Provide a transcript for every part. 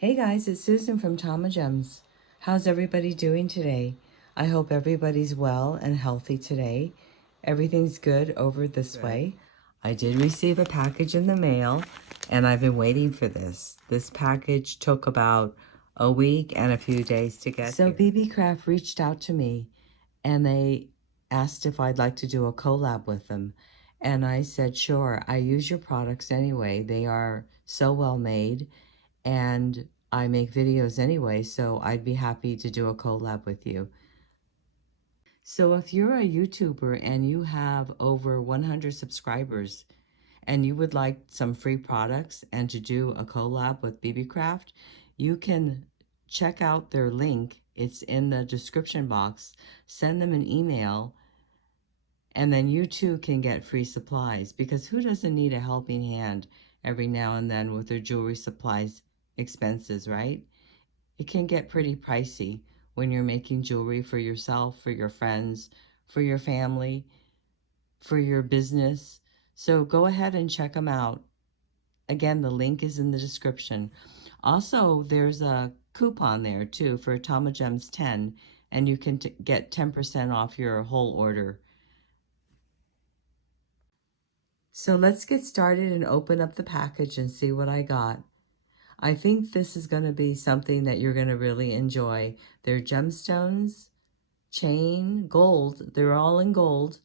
Hey guys, it's Susan from Tama Gems. How's everybody doing today? I hope everybody's well and healthy today. Everything's good over this way. I did receive a package in the mail and I've been waiting for this. This package took about a week and a few days to get here. So Beebeecraft reached out to me and they asked if I'd like to do a collab with them. And I said, sure, I use your products anyway. They are so well made and I make videos anyway, so I'd be happy to do a collab with you. So if you're a YouTuber and you have over 100 subscribers and you would like some free products and to do a collab with Beebeecraft, you can check out their link. It's in the description box. Send them an email and then you too can get free supplies, because who doesn't need a helping hand every now and then with their jewelry supplies expenses, right? It can get pretty pricey when you're making jewelry for yourself, for your friends, for your family, for your business. So go ahead and check them out. Again, the link is in the description. Also, there's a coupon there too for Tama Gems 10, and you can get 10% off your whole order. So let's get started and open up the package and see what I got. I think this is going to be something that you're going to really enjoy. They're gemstones, chain, gold. They're all in gold.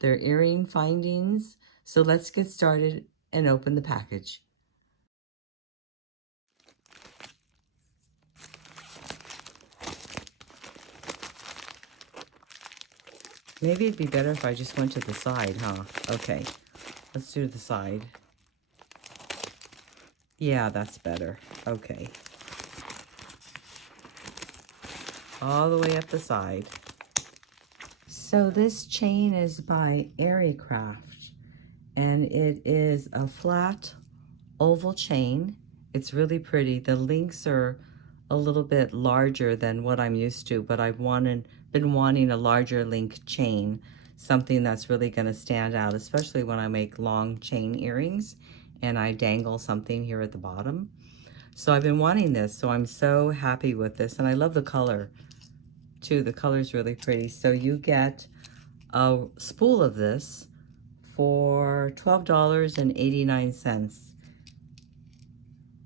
They're earring findings. So let's get started and open the package. Maybe it'd be better if I just went to the side, huh? Okay, let's do the side. Yeah, that's better. Okay. All the way up the side. So this chain is by Beebeecraft, and it is a flat oval chain. It's really pretty. The links are a little bit larger than what I'm used to, but I've been wanting a larger link chain, something that's really going to stand out, especially when I make long chain earrings and I dangle something here at the bottom. So I've been wanting this, so I'm so happy with this, and I love the color too. The color's really pretty. So you get a spool of this for $12.89.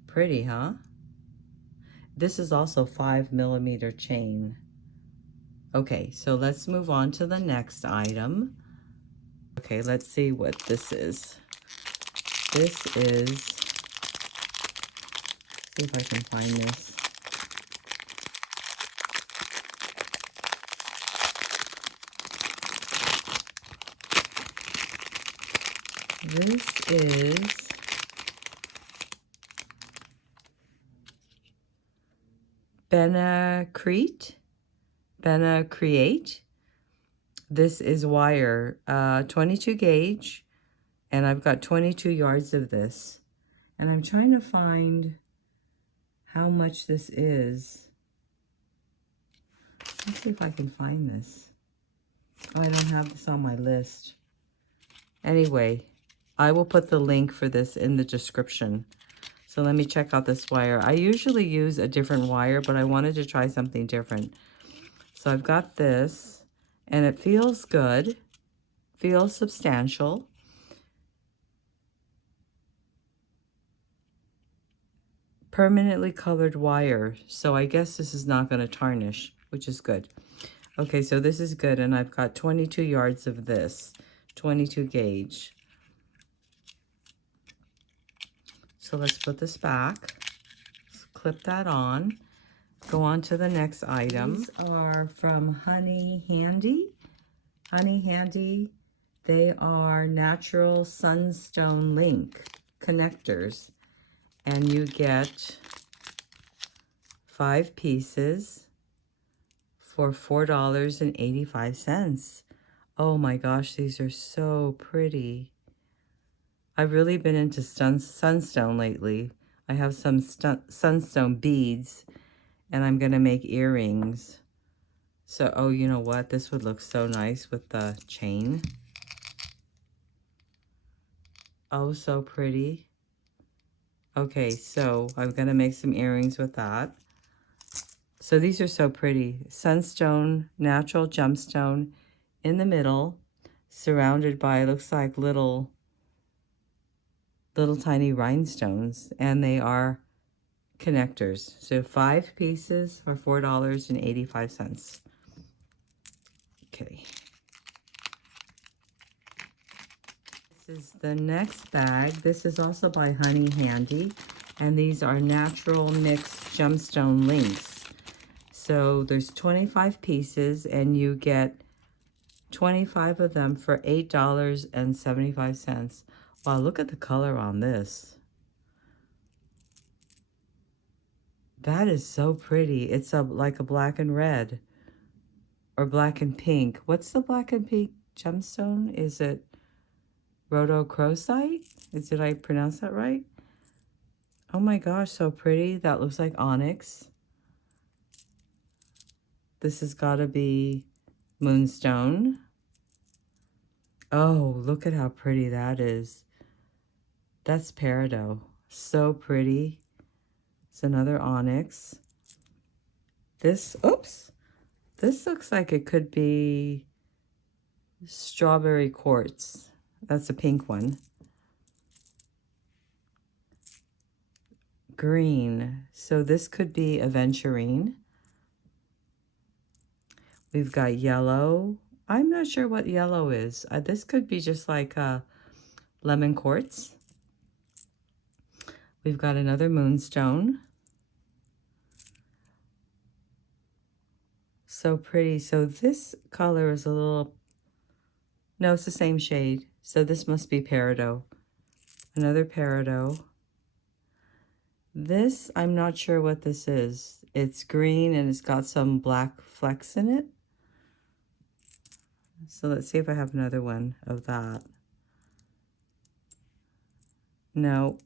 Pretty, huh? This is also 5mm chain. Okay, so let's move on to the next item. Okay, let's see what this is. This is, see if I can find this. This is Beebeecraft. This is wire, 22 gauge, and I've got 22 yards of this. And I'm trying to find how much this is. Let's see if I can find this. Oh, I don't have this on my list. Anyway, I will put the link for this in the description. So let me check out this wire. I usually use a different wire, but I wanted to try something different. So I've got this, and it feels good, feels substantial. Permanently colored wire, so I guess this is not going to tarnish, which is good. Okay, so this is good, and I've got 22 yards of this, 22 gauge. So let's put this back, let's clip that on, go on to the next item. These are from Honey Handy. Honey Handy, they are natural sunstone link connectors, and you get 5 pieces for $4.85. Oh my gosh, these are so pretty. I've really been into sunstone lately. I have some sunstone beads, and I'm going to make earrings. So, oh, you know what? This would look so nice with the chain. Oh, so pretty. Okay, so I'm going to make some earrings with that. So these are so pretty. Sunstone, natural gemstone in the middle, surrounded by, looks like little tiny rhinestones, and they are connectors. So 5 pieces for $4.85. Okay. This is the next bag. This is also by Honey Handy, and these are natural mixed gemstone links. So there's 25 pieces, and you get 25 of them for $8.75. Wow, look at the color on this. That is so pretty. It's like a black and red or black and pink. What's the black and pink gemstone? Is it rhodochrosite? Did I pronounce that right? Oh my gosh, so pretty. That looks like onyx. This has got to be moonstone. Oh, look at how pretty that is. That's peridot. So pretty. It's another onyx. This, oops. This looks like it could be strawberry quartz. That's a pink one. Green. So this could be aventurine. We've got yellow. I'm not sure what yellow is. This could be just like lemon quartz. We've got another moonstone. So pretty. So this color is a little, no, it's the same shade. So this must be peridot. Another peridot. This, I'm not sure what this is. It's green and it's got some black flecks in it. So let's see if I have another one of that. No.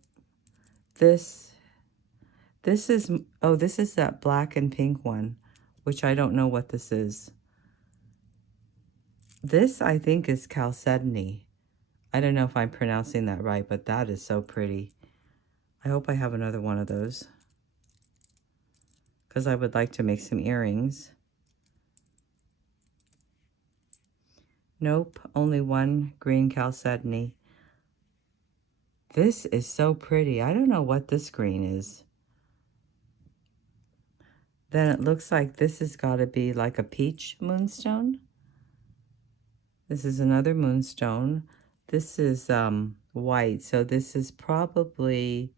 This is, oh, this is that black and pink one, which I don't know what this is. This, I think, is chalcedony. I don't know if I'm pronouncing that right, but that is so pretty. I hope I have another one of those, because I would like to make some earrings. Nope, only one green chalcedony. This is so pretty. I don't know what this green is. Then it looks like this has got to be like a peach moonstone. This is another moonstone. This is white, so this is probably,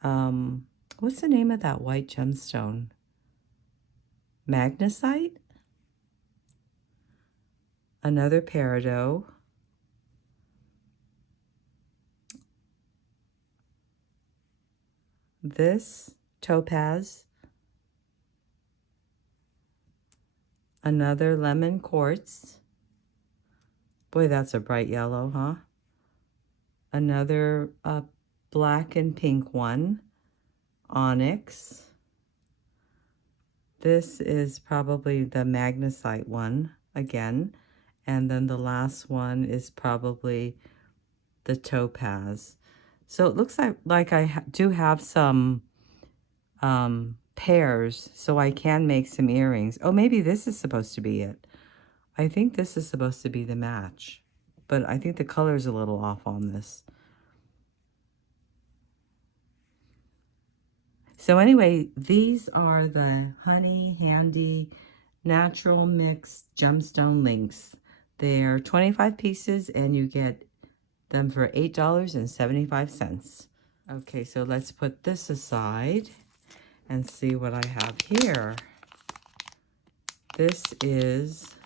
what's the name of that white gemstone? Magnesite? Another peridot. This, topaz. Another lemon quartz. Boy, that's a bright yellow, huh? Another black and pink one. Onyx. This is probably the magnesite one again. And then the last one is probably the topaz. So it looks like I do have some pairs, so I can make some earrings. Oh, maybe this is supposed to be it. I think this is supposed to be the match, but I think the color is a little off on this. So anyway, these are the Honey Handy Natural Mixed Gemstone Links. They're 25 pieces and you get them for $8.75. Okay, so let's put this aside and see what I have here. This is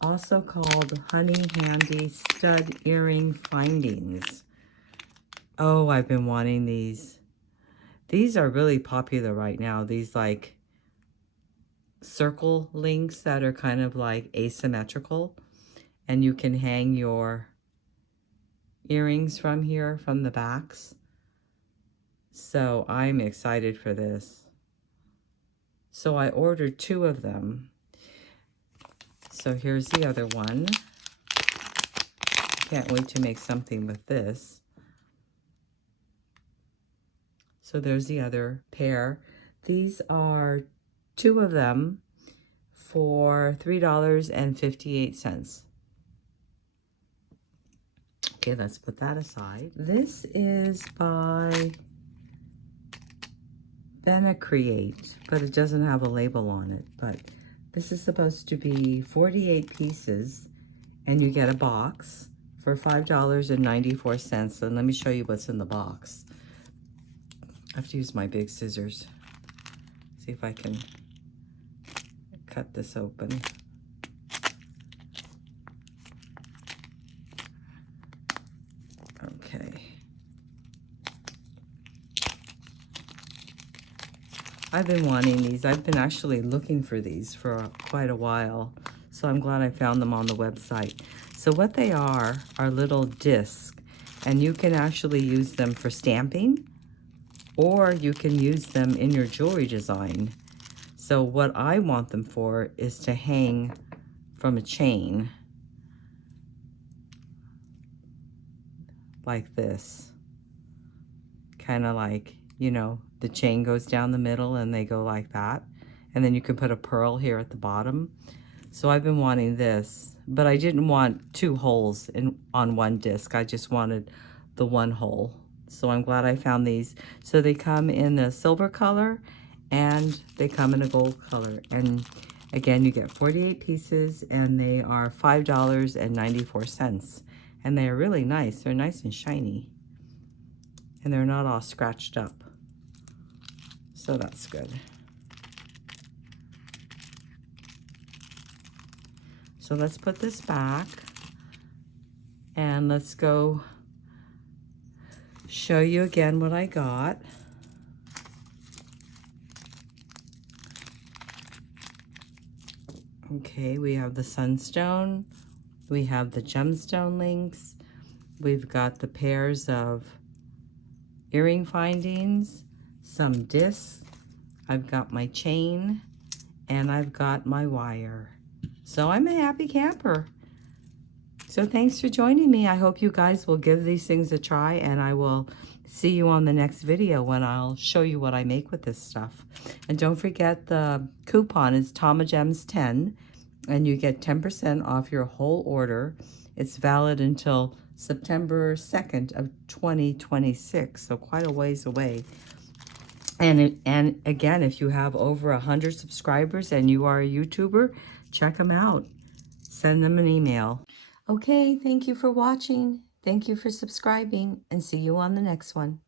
also called Honey Handy Stud Earring Findings. Oh, I've been wanting these. These are really popular right now. These like circle links that are kind of like asymmetrical, and you can hang your earrings from here, from the backs. So I'm excited for this. So I ordered 2 of them. So here's the other one. Can't wait to make something with this. So there's the other pair. These are 2 of them for $3.58. Okay, let's put that aside. This is by Beebeecraft, but it doesn't have a label on it. But this is supposed to be 48 pieces, and you get a box for $5.94. And let me show you what's in the box. I have to use my big scissors. See if I can cut this open. Okay. I've been wanting these. I've been actually looking for these for quite a while. So I'm glad I found them on the website. So what they are little discs. And you can actually use them for stamping, or you can use them in your jewelry design. So what I want them for is to hang from a chain like this. Kind of like, you know, the chain goes down the middle and they go like that. And then you can put a pearl here at the bottom. So I've been wanting this, but I didn't want 2 holes on one disc. I just wanted the 1 hole. So I'm glad I found these. So they come in a silver color and they come in a gold color. And again, you get 48 pieces and they are $5.94. And they are really nice. They're nice and shiny. And they're not all scratched up. So that's good. So let's put this back and let's go show you again what I got. Okay, we have the sunstone, we have the gemstone links, we've got the pairs of earring findings, some discs, I've got my chain, and I've got my wire. So I'm a happy camper. So thanks for joining me. I hope you guys will give these things a try, and I will see you on the next video when I'll show you what I make with this stuff. And don't forget, the coupon is TamaGems10, and you get 10% off your whole order. It's valid until September 2nd of 2026, so quite a ways away. And again, if you have over 100 subscribers and you are a YouTuber, check them out. Send them an email. Okay, thank you for watching. Thank you for subscribing, and see you on the next one.